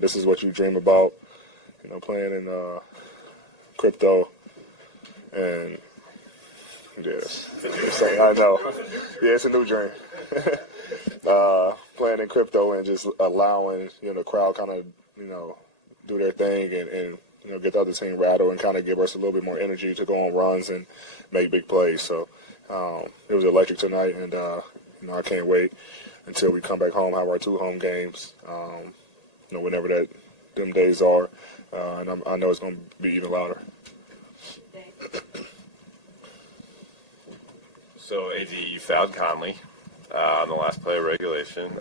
This is what you dream about, playing in crypto. And, I know. Yeah, it's a new dream. Playing in crypto and just allowing, the crowd kind of, do their thing and get the other team rattled and kind of give us a little bit more energy to go on runs and make big plays. So it was electric tonight, and, I can't wait until we come back home, have our 2 home games, whenever them days are. And I know it's going to be even louder. So, AD, you fouled Conley on the last play of regulation.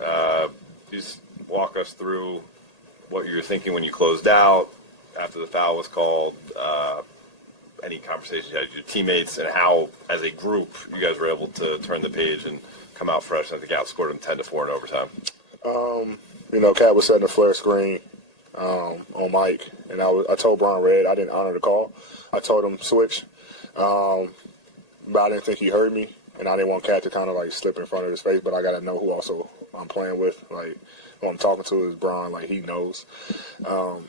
Just walk us through what you were thinking when you closed out after the foul was called, any conversations you had with your teammates, and how, as a group, you guys were able to turn the page and come out fresh. I think outscored them 10-4 in overtime. Cat was setting a flare screen on Mike, and I told Brian Red I didn't honor the call. I told him switch, but I didn't think he heard me, and I didn't want Cat to kind of slip in front of his face. But I got to know who also I'm playing with. Who I'm talking to is Brian. He knows. And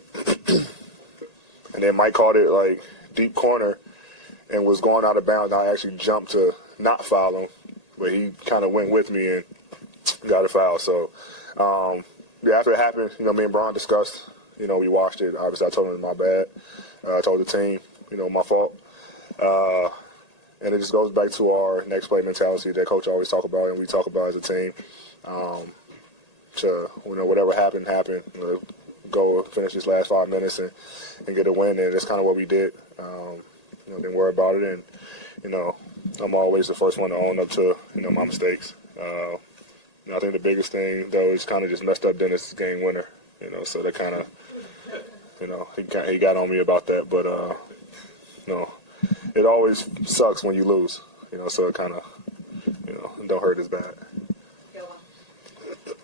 then Mike called it deep corner and was going out of bounds. I actually jumped to not foul him, but he kind of went with me and got a foul. So, after it happened, me and Brian discussed. We watched it. Obviously, I told him my bad. I told the team, my fault. And it just goes back to our next play mentality that Coach always talk about and we talk about as a team. To whatever happened. Go finish these last 5 minutes and get a win, and that's kind of what we did. Didn't worry about it, and I'm always the first one to own up to my mistakes. I think the biggest thing though is kind of just messed up Dennis' game winner. So that kind of he got on me about that, but it always sucks when you lose. So it kind of don't hurt as bad.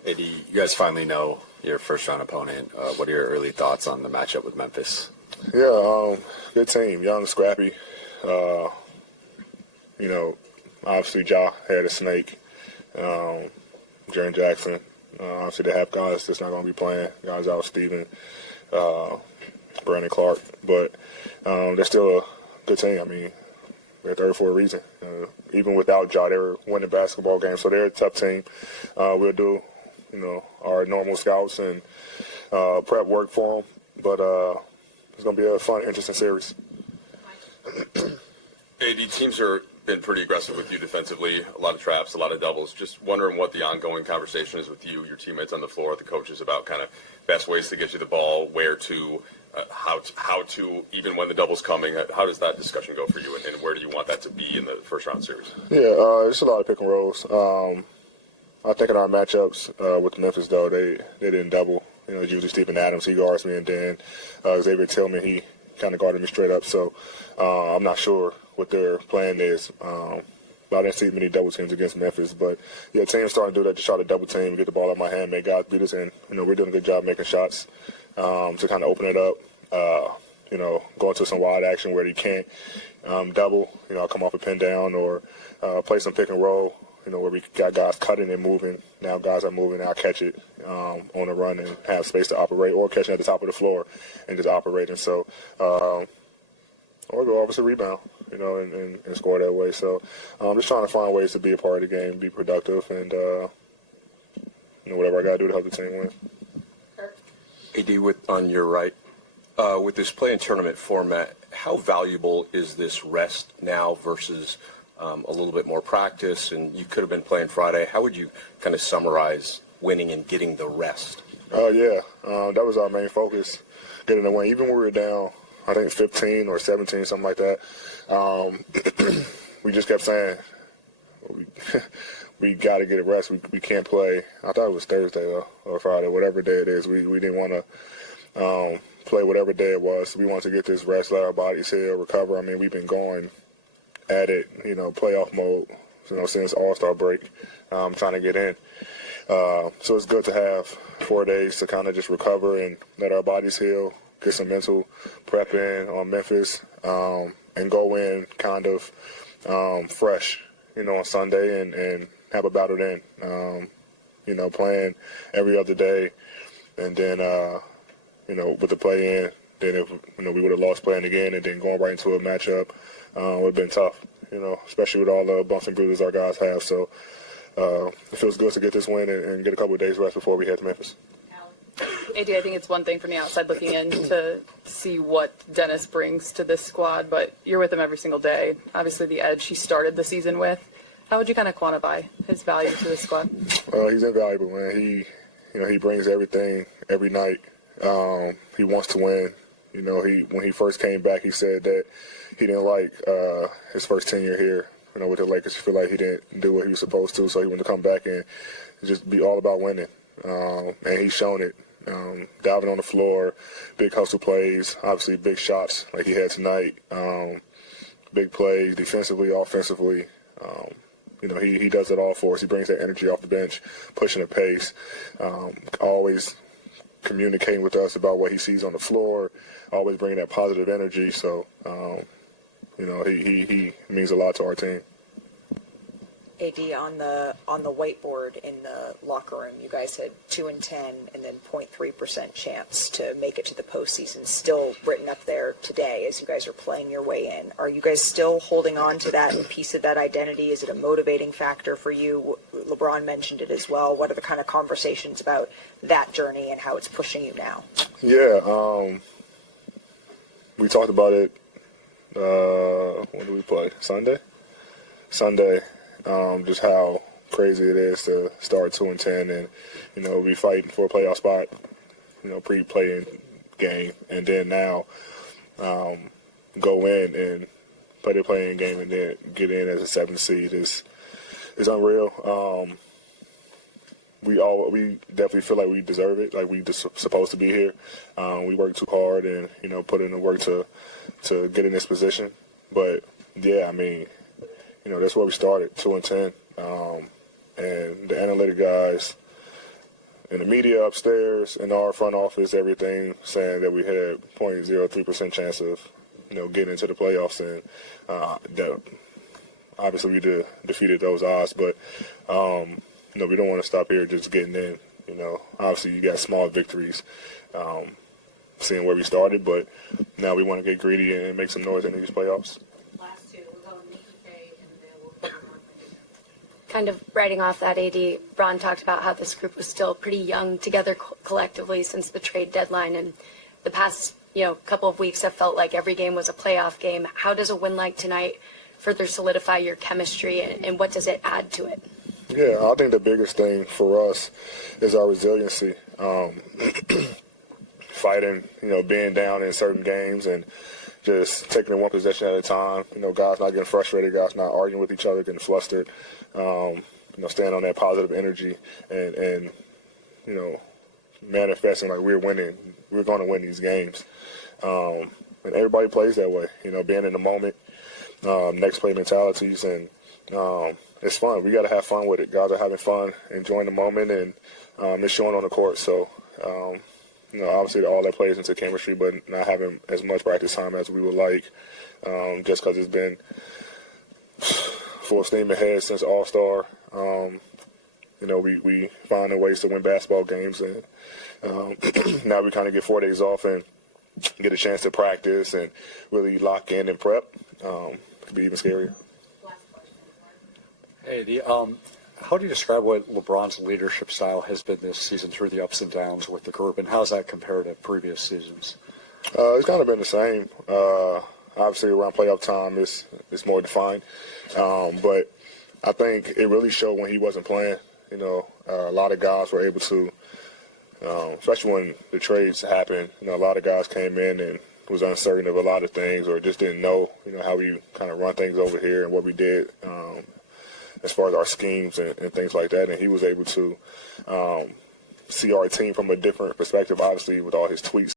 AD, you guys finally know your first-round opponent. What are your early thoughts on the matchup with Memphis? Yeah, good team, young, scrappy. Obviously Ja had a snake. Jaren Jackson. Obviously they have guys that's not going to be playing. Guys out, Steven, Brandon Clark. But they're still a good team. I mean, they're third for a reason. Even without Ja, they were winning basketball games. So they're a tough team. We'll do our normal scouts and prep work for them. But it's going to be a fun, interesting series. AD, teams are been pretty aggressive with you defensively, a lot of traps, a lot of doubles. Just wondering what the ongoing conversation is with you, your teammates on the floor, the coaches, about kind of best ways to get you the ball, where to, how to, even when the double's coming. How does that discussion go for you, and where do you want that to be in the first-round series? Yeah, it's a lot of pick and rolls. I think in our matchups with Memphis, though, they didn't double. It's usually Steven Adams. He guards me, and then Xavier Tillman, he kind of guarded me straight up. So I'm not sure what their plan is. But I didn't see many double teams against Memphis. But, yeah, teams starting to do that, to try to double team, get the ball out of my hand, make guys beat us. And, we're doing a good job making shots to kind of open it up, going to some wide action where you can't double, come off a pin down or play some pick and roll. Where we got guys cutting and moving. Now guys are moving. I'll catch it on the run and have space to operate, or catching at the top of the floor and just operating. So, or go obviously rebound, and score that way. So, I'm just trying to find ways to be a part of the game, be productive, and whatever I got to do to help the team win. AD, on your right, with this play and tournament format, how valuable is this rest now versus a little bit more practice? And you could have been playing Friday. How would you kind of summarize winning and getting the rest? That was our main focus, getting the win. Even when we were down, I think 15 or 17, something like that, we just kept saying, we got to get a rest. We can't play. I thought it was Thursday or Friday, whatever day it is. We didn't want to play whatever day it was. We wanted to get this rest, let our bodies heal, recover. I mean, we've been going at it, playoff mode, since All-Star break, trying to get in. So it's good to have 4 days to kind of just recover and let our bodies heal, get some mental prep in on Memphis, and go in kind of fresh, on Sunday and have a battle then. playing every other day, and then with the play in, then if we would have lost playing again, and then going right into a matchup would have been tough. Especially with all the bumps and bruises our guys have. So it feels good to get this win and get a couple of days rest before we head to Memphis. AD, I think it's one thing from the outside looking in to see what Dennis brings to this squad, but you're with him every single day. Obviously, the edge he started the season with. How would you kind of quantify his value to this squad? He's invaluable, man. He brings everything every night. He wants to win. When he first came back, he said that he didn't like his first tenure here. With the Lakers, he feel like he didn't do what he was supposed to, so he wanted to come back and just be all about winning. And he's shown it. Diving on the floor, big hustle plays, obviously big shots like he had tonight. Big plays, defensively, offensively. He does it all for us. He brings that energy off the bench, pushing the pace, always communicating with us about what he sees on the floor, always bringing that positive energy. So, he means a lot to our team. AD, on the whiteboard in the locker room, you guys had 2-10 and then 0.3% chance to make it to the postseason. Still written up there today as you guys are playing your way in. Are you guys still holding on to that piece of that identity? Is it a motivating factor for you? LeBron mentioned it as well. What are the kind of conversations about that journey and how it's pushing you now? Yeah, we talked about it. When did we play? Sunday. Just how crazy it is to start 2-10 and be fighting for a playoff spot, pre-playing game, and then now go in and play the playing game and then get in as a 7th seed is unreal. We definitely feel like we deserve it, like we just supposed to be here. We work too hard and put in the work to get in this position. But yeah, I mean, that's where we started, 2-10. And the analytic guys and the media upstairs in our front office, everything saying that we had 0.03% chance of, getting into the playoffs. And that obviously we defeated those odds. But, we don't want to stop here just getting in. Obviously you got small victories, seeing where we started. But now we want to get greedy and make some noise in these playoffs. Kind of writing off that, AD, Bron talked about how this group was still pretty young together collectively since the trade deadline, and the past couple of weeks have felt like every game was a playoff game. How does a win like tonight further solidify your chemistry, and what does it add to it? Yeah, I think the biggest thing for us is our resiliency. Fighting, being down in certain games and just taking it one possession at a time. Guys not getting frustrated, guys not arguing with each other, getting flustered. Staying on that positive energy and manifesting like we're winning. We're going to win these games. And everybody plays that way, being in the moment, next play mentalities, and it's fun. We got to have fun with it. Guys are having fun, enjoying the moment, and it's showing on the court. So, obviously all that plays into chemistry, but not having as much practice time as we would like, just because it's been full steam ahead since All-Star. We finding ways to win basketball games, and now we kind of get 4 days off and get a chance to practice and really lock in and prep. It could be even scarier. Hey, how do you describe what LeBron's leadership style has been this season through the ups and downs with the group, and how does that compare to previous seasons? It's kind of been the same. Obviously, around playoff time, it's more defined. But I think it really showed when he wasn't playing. A lot of guys were able to, especially when the trades happened, a lot of guys came in and was uncertain of a lot of things or just didn't know, how we kind of run things over here and what we did as far as our schemes and things like that. And he was able to see our team from a different perspective, obviously, with all his tweets